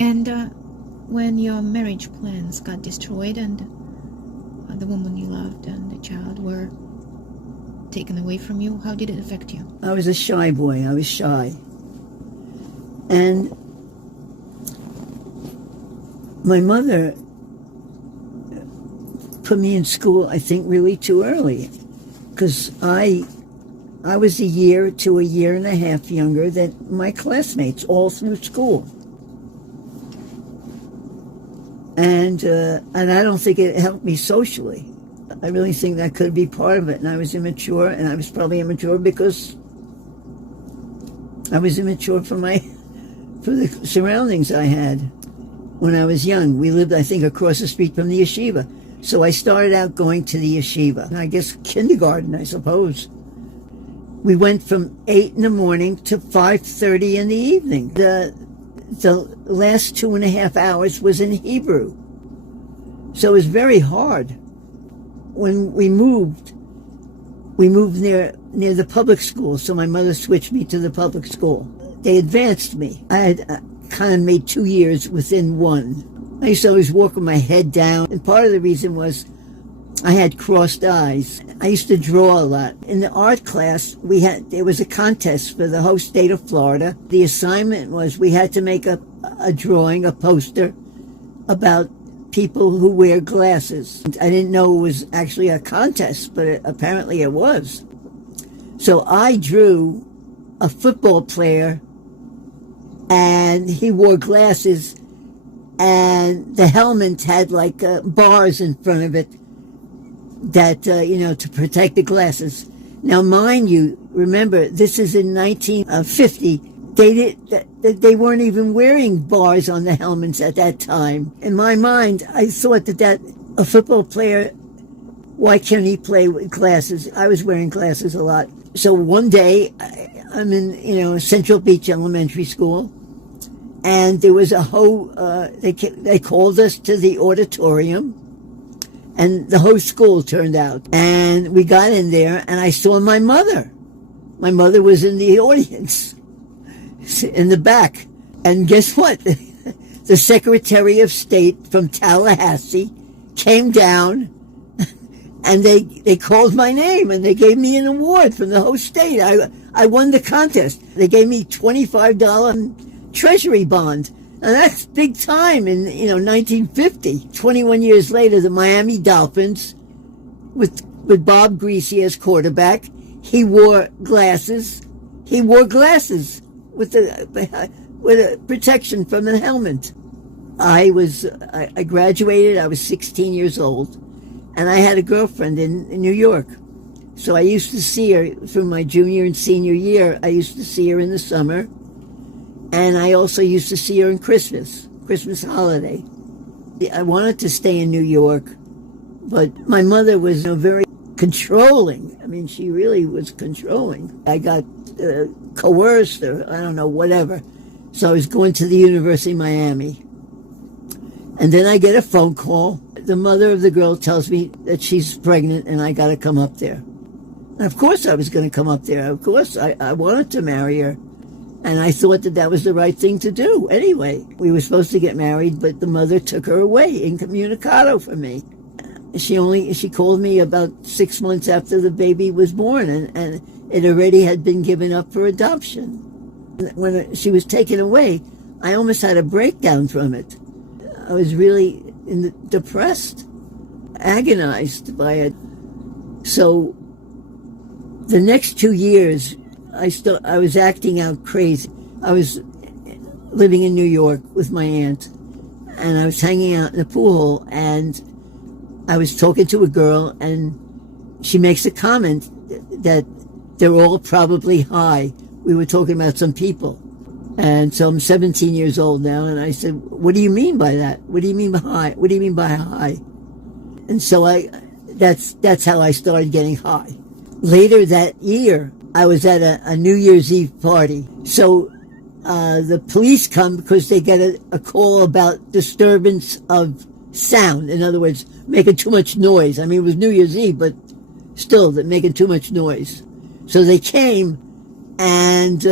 And when your marriage plans got destroyed and the woman you loved and the child were taken away from you, how did it affect you? I was a shy boy. I was shy. And my mother put me in school, I think, really too early, because I was a year to a year and a half younger than my classmates all through school. And I don't think it helped me socially. I really think that could be part of it. And I was immature, and I was probably immature because I was immature for the surroundings I had when I was young. We lived, I think, across the street from the yeshiva. So I started out going to the yeshiva. I guess kindergarten, I suppose. We went from 8 in the morning to 5:30 in the evening. The last 2.5 hours was in Hebrew. So it was very hard. When we moved near the public school, so my mother switched me to the public school. They advanced me. I had kind of made 2 years within one. I used to always walk with my head down, and part of the reason was I had crossed eyes. I used to draw a lot. In the art class, there was a contest for the whole state of Florida. The assignment was we had to make a drawing, a poster, about people who wear glasses. I didn't know it was actually a contest, but apparently it was. So I drew a football player, and he wore glasses, and the helmet had like bars in front of it that, to protect the glasses. Now, mind you, remember, this is in 1950. They weren't even wearing bars on the helmets at that time. In my mind, I thought that a football player, why can't he play with glasses? I was wearing glasses a lot. So one day, I'm in, Central Beach Elementary School, and there was they called us to the auditorium, and the whole school turned out. And we got in there, and I saw my mother. My mother was in the audience, in the back. And guess what? The Secretary of State from Tallahassee came down, and they called my name, and they gave me an award from the whole state. I won the contest. They gave me $25 treasury bond. Now that's big time in 1950. 21 years later, the Miami Dolphins, with Bob Greasy as quarterback, he wore glasses. He wore glasses with a protection from the helmet. I graduated. I was 16 years old, and I had a girlfriend in New York. So I used to see her through my junior and senior year. I used to see her in the summer. And I also used to see her in Christmas holiday. I wanted to stay in New York, but my mother was very controlling. I mean, she really was controlling. I got coerced, or I don't know, whatever. So I was going to the University of Miami. And then I get a phone call. The mother of the girl tells me that she's pregnant and I got to come up there. And of course I was going to come up there. Of course, I wanted to marry her. And I thought that was the right thing to do. Anyway, we were supposed to get married, but the mother took her away incommunicado for me. She called me about 6 months after the baby was born, and it already had been given up for adoption. When she was taken away, I almost had a breakdown from it. I was really depressed, agonized by it. So the next 2 years, I was acting out crazy. I was living in New York with my aunt, and I was hanging out in the pool hall, and I was talking to a girl, and she makes a comment that they're all probably high. We were talking about some people. And so I'm 17 years old now, and I said, what do you mean by that? What do you mean by high? What do you mean by high? And so that's how I started getting high. Later that year, I was at a New Year's Eve party. So the police come because they get a call about disturbance of sound. In other words, making too much noise. I mean, it was New Year's Eve, but still, they're making too much noise. So they came, and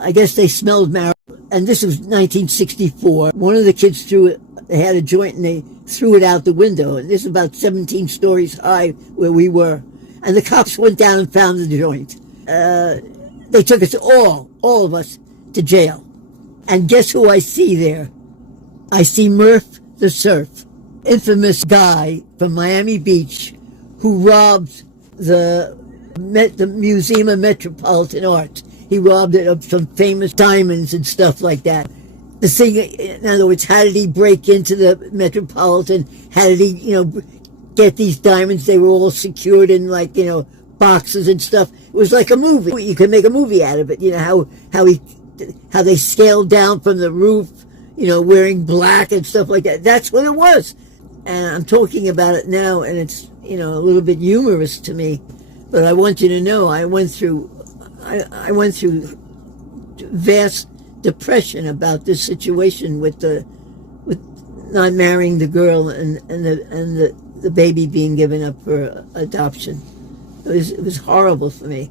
I guess they smelled marijuana. and this was 1964. One of the kids they had a joint and they threw it out the window. And this is about 17 stories high where we were. And the cops went down and found the joint. They took us all of us, to jail. And guess who I see there? I see Murph the Surf, infamous guy from Miami Beach who robbed the Museum of Metropolitan Art. He robbed it of some famous diamonds and stuff like that. The thing, in other words, how did he break into the Metropolitan? How did he, get these diamonds? They were all secured in boxes and stuff. It was like a movie. You could make a movie out of it. How they scaled down from the roof, wearing black and stuff like that. That's what it was. And I'm talking about it now, and it's, a little bit humorous to me. But I want you to know I went through vast depression about this situation with not marrying the girl and the baby being given up for adoption. It was horrible for me.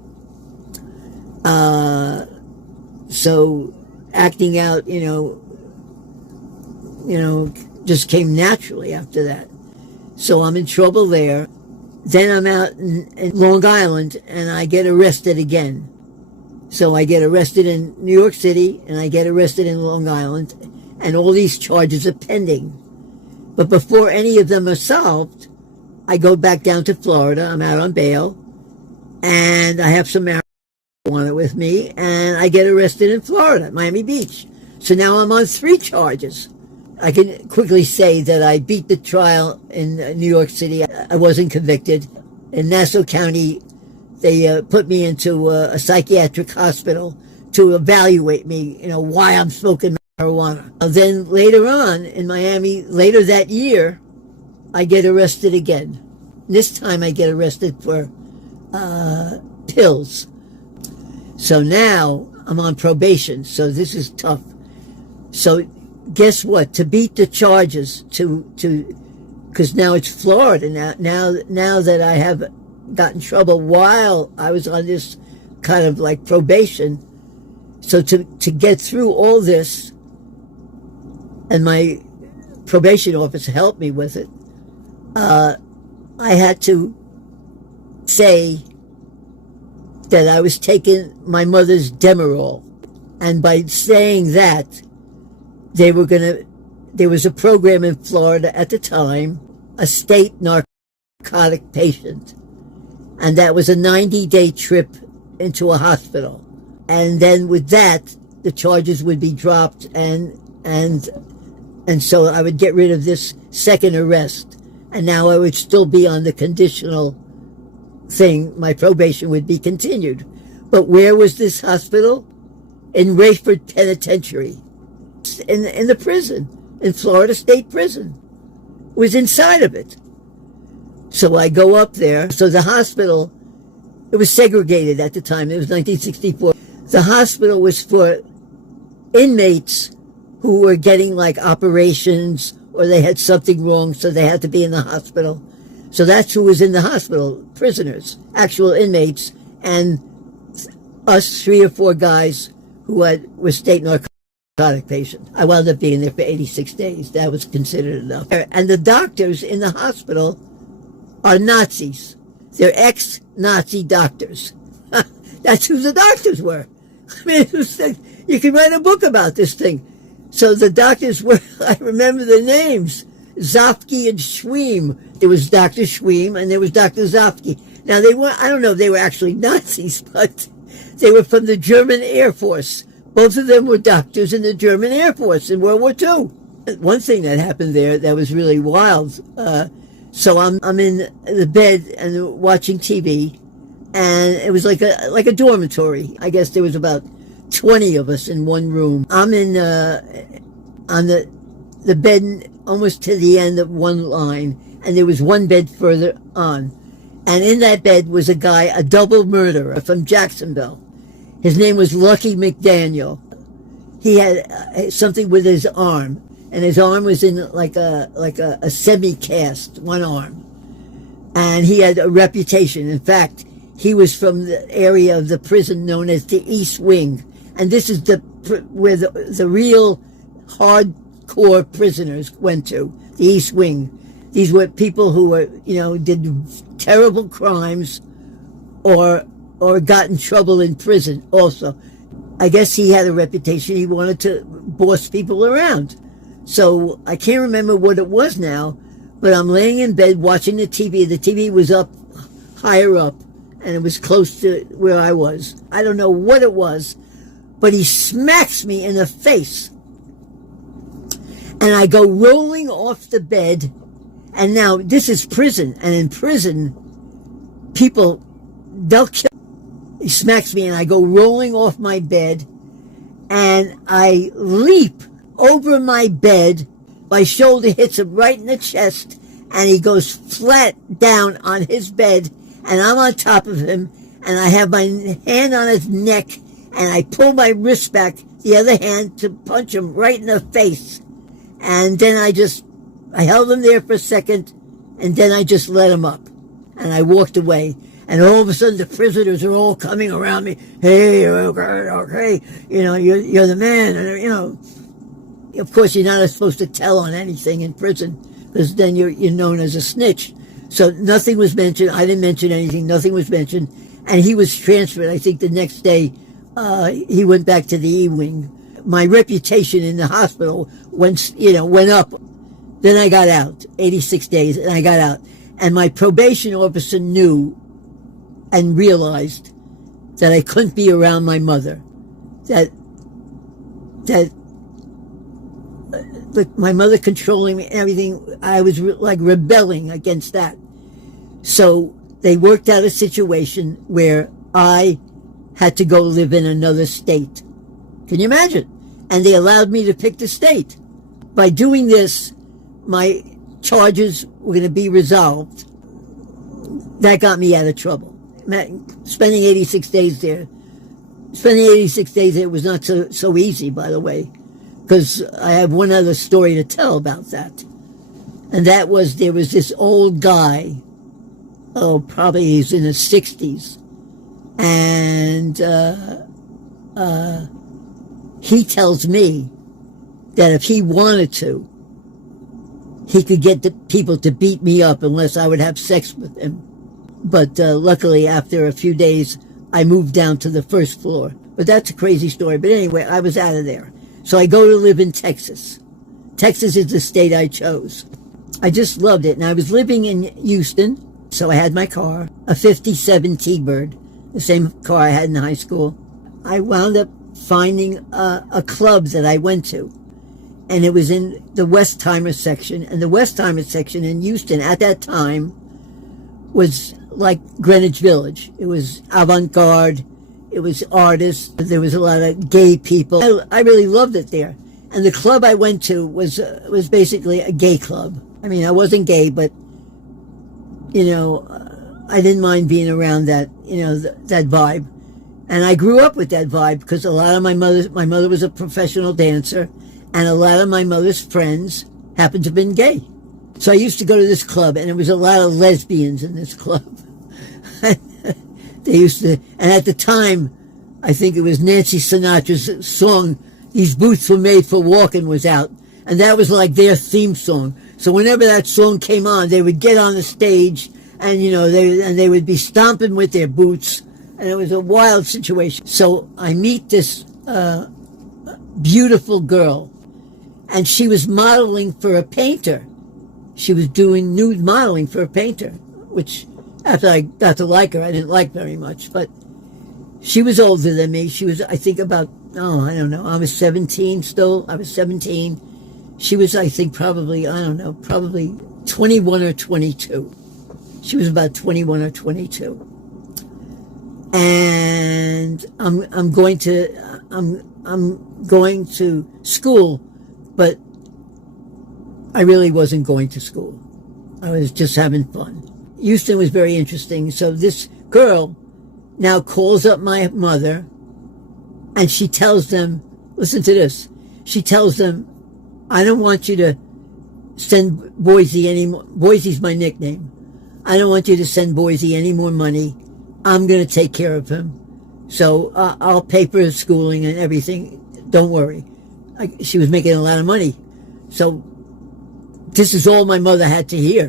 So acting out, just came naturally after that. So I'm in trouble there. Then I'm out in Long Island and I get arrested again. So I get arrested in New York City and I get arrested in Long Island, and all these charges are pending. But before any of them are solved, I go back down to Florida. I'm out on bail and I have some marijuana with me, and I get arrested in Florida, Miami Beach. So now I'm on 3 charges. I can quickly say that I beat the trial in New York City. I wasn't convicted. In Nassau County, they put me into a psychiatric hospital to evaluate me, why I'm smoking marijuana. Then later on in Miami, later that year, I get arrested again. This time I get arrested for pills. So now I'm on probation, so this is tough. So guess what? To beat the charges, because now it's Florida. Now that I have got in trouble while I was on this kind of like probation. So to get through all this, and my probation officer helped me with it, I had to say that I was taking my mother's Demerol. And by saying that, there was a program in Florida at the time, a state narcotic patient. And that was a 90-day trip into a hospital. And then with that, the charges would be dropped, and so I would get rid of this second arrest. And now I would still be on the conditional thing. My probation would be continued. But where was this hospital? In Rayford Penitentiary. In the prison, in Florida State Prison. It was inside of it. So I go up there. So the hospital, it was segregated at the time. It was 1964. The hospital was for inmates who were getting like operations, or they had something wrong, so they had to be in the hospital. So that's who was in the hospital, prisoners, actual inmates, and us 3 or 4 guys who were state narcotic patients. I wound up being there for 86 days. That was considered enough. And the doctors in the hospital are Nazis. They're ex-Nazi doctors. That's who the doctors were. I mean, it was like, you can write a book about this thing. So the doctors were, I remember the names, Zofke and Schweem. There was Dr. Schweem and there was Dr. Zofke. Now they were, I don't know if they were actually Nazis, but they were from the German Air Force. Both of them were doctors in the German Air Force in World War II. One thing that happened there that was really wild, so I'm in the bed and watching TV, and it was like a dormitory. I guess there was about 20 of us in one room. I'm in on the bed almost to the end of one line, and there was one bed further on. And in that bed was a guy, a double murderer from Jacksonville. His name was Lucky McDaniel. He had something with his arm, and his arm was in like a semi-cast, one arm. And he had a reputation. In fact, he was from the area of the prison known as the East Wing. And this is the where the real hardcore prisoners went to, the East Wing. These were people who were, did terrible crimes or got in trouble in prison also. I guess he had a reputation. He wanted to boss people around. So I can't remember what it was now, but I'm laying in bed watching the TV. The TV was up, higher up, and it was close to where I was. I don't know what it was, but he smacks me in the face. And I go rolling off the bed. And now this is prison. And in prison, people, they'll kill. He smacks me and I go rolling off my bed. And I leap over my bed. My shoulder hits him right in the chest. And he goes flat down on his bed. And I'm on top of him. And I have my hand on his neck. And I pull my wrist back, the other hand, to punch him right in the face. And then I held him there for a second, and then I just let him up. And I walked away. And all of a sudden, the prisoners are all coming around me. Hey, okay, you're the man. And, of course, you're not supposed to tell on anything in prison, because then you're known as a snitch. So nothing was mentioned. I didn't mention anything. Nothing was mentioned. And he was transferred, I think, the next day. He went back to the E-Wing. My reputation in the hospital went up. Then I got out, 86 days, and I got out. And my probation officer knew and realized that I couldn't be around my mother. That my mother controlling me and everything, I was like rebelling against that. So they worked out a situation where I had to go live in another state. Can you imagine? And they allowed me to pick the state. By doing this, my charges were going to be resolved. That got me out of trouble. Spending 86 days there. Spending 86 days there was not so easy, by the way, because I have one other story to tell about that. And that was, there was this old guy, probably he's in his 60s, and he tells me that if he wanted to, he could get the people to beat me up unless I would have sex with him. But luckily, after a few days, I moved down to the first floor. But that's a crazy story. But anyway, I was out of there. So I go to live in Texas. Texas is the state I chose. I just loved it. And I was living in Houston, so I had my car, a 57 T-Bird, the same car I had in high school. I wound up finding a club that I went to. And it was in the Westheimer section. And the Westheimer section in Houston at that time was like Greenwich Village. It was avant-garde. It was artists. There was a lot of gay people. I really loved it there. And the club I went to was basically a gay club. I mean, I wasn't gay, but, I didn't mind being around that, that vibe. And I grew up with that vibe because a lot of my mother was a professional dancer, and a lot of my mother's friends happened to have been gay. So I used to go to this club, and there was a lot of lesbians in this club. They used to, and at the time, I think it was Nancy Sinatra's song, These Boots Were Made for Walking, was out. And that was like their theme song. So whenever that song came on, they would get on the stage, and, they would be stomping with their boots. And it was a wild situation. So I meet this beautiful girl, and she was modeling for a painter. She was doing nude modeling for a painter, which after I got to like her, I didn't like very much. But she was older than me. She was, I think, about, I don't know. I was 17 still. I was 17. She was, I think, probably 21 or 22. She was about 21 or 22. And I'm going to school, but I really wasn't going to school. I was just having fun. Houston was very interesting. So this girl now calls up my mother, and she tells them, listen to this. She tells them, I don't want you to send Boise anymore. Boise's my nickname. I don't want you to send Boise any more money. I'm going to take care of him. So I'll pay for his schooling and everything. don't worry. She was making a lot of money. So this is all my mother had to hear.